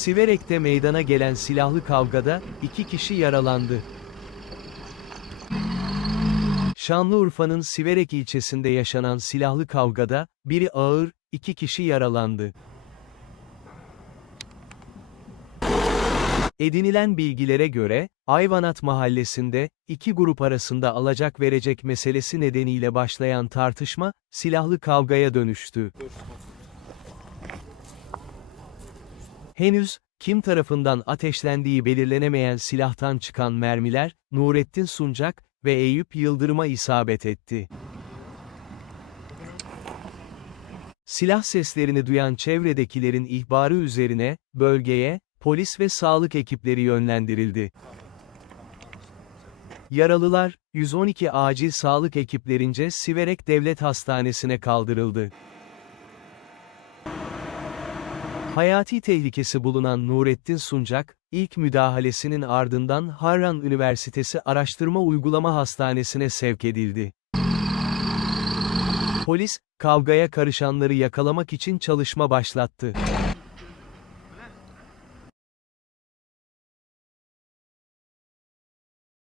Siverek'te meydana gelen silahlı kavgada, iki kişi yaralandı. Şanlıurfa'nın Siverek ilçesinde yaşanan silahlı kavgada, biri ağır, iki kişi yaralandı. Edinilen bilgilere göre, Ayvanat mahallesinde, iki grup arasında alacak verecek meselesi nedeniyle başlayan tartışma, silahlı kavgaya dönüştü. Henüz, kim tarafından ateşlendiği belirlenemeyen silahtan çıkan mermiler, Nurettin Suncak ve Eyüp Yıldırım'a isabet etti. Silah seslerini duyan çevredekilerin ihbarı üzerine, bölgeye, polis ve sağlık ekipleri yönlendirildi. Yaralılar, 112 acil sağlık ekiplerince Siverek Devlet Hastanesi'ne kaldırıldı. Hayati tehlikesi bulunan Nurettin Suncak, ilk müdahalesinin ardından Harran Üniversitesi Araştırma Uygulama Hastanesi'ne sevk edildi. Polis, kavgaya karışanları yakalamak için çalışma başlattı.